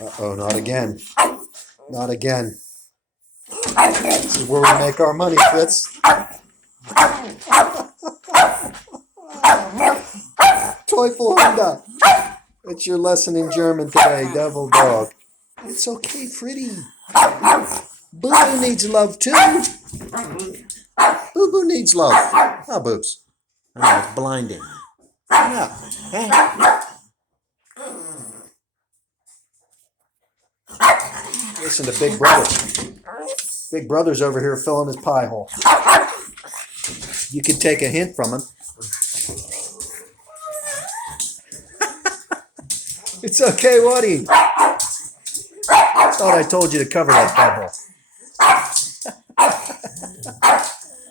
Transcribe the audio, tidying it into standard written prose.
Uh-oh, not again. Not again. This is where we make our money, Fritz. Teufel Hunde. That's your lesson in German today, devil dog. It's okay, Fritty. Boo Boo needs love too. Boo Boo needs love. Ah, Boobs. I know, it's blinding. Yeah. Hey. Listen to Big Brother. Big Brother's over here filling his pie hole. You could take a hint from him. It's okay, Woody. Thought I told you to cover that butthole.